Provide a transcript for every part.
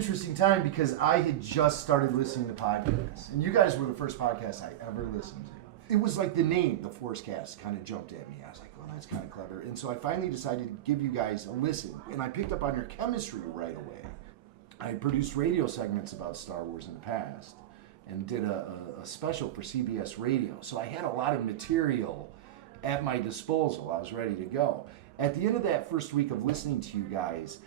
interesting time because I had just started listening to podcasts, and you guys were the first podcast I ever listened to. It was like the name, the Forcecast, kind of jumped at me. I was like, well, that's kind of clever. And so I finally decided to give you guys a listen, and I picked up on your chemistry right away. I had produced radio segments about Star Wars in the past and did a special for CBS Radio. So I had a lot of material at my disposal. I was ready to go. At the end of that first week of listening to you guys,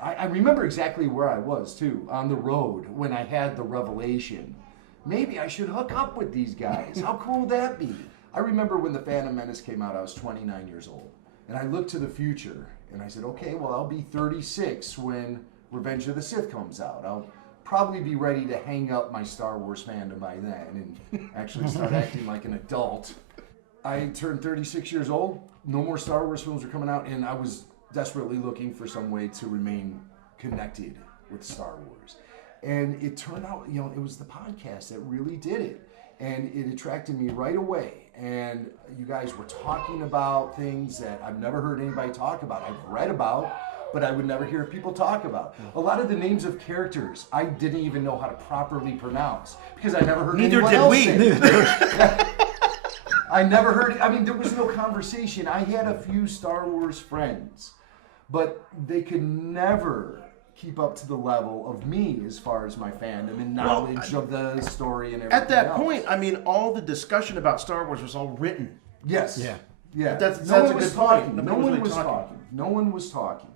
I remember exactly where I was, too, on the road when I had the revelation. Maybe I should hook up with these guys. How cool would that be? I remember when The Phantom Menace came out, I was 29 years old. And I looked to the future, and I said, okay, well, I'll be 36 when Revenge of the Sith comes out. I'll probably be ready to hang up my Star Wars fandom by then and actually start acting like an adult. I turned 36 years old. No more Star Wars films were coming out, and I was desperately looking for some way to remain connected with Star Wars. And it turned out, it was the podcast that really did it. And it attracted me right away. And you guys were talking about things that I've never heard anybody talk about. I've read about, but I would never hear people talk about. A lot of the names of characters I didn't even know how to properly pronounce because I never heard anyone else say it. I never heard, there was no conversation. I had a few Star Wars friends, but they could never keep up to the level of me as far as my fandom and knowledge of the story and everything At that else. point, all the discussion about Star Wars was all written. Yes. Yeah. Yeah. That's no a one good was point. talking. Nobody No was one really was talking. talking. No one was talking.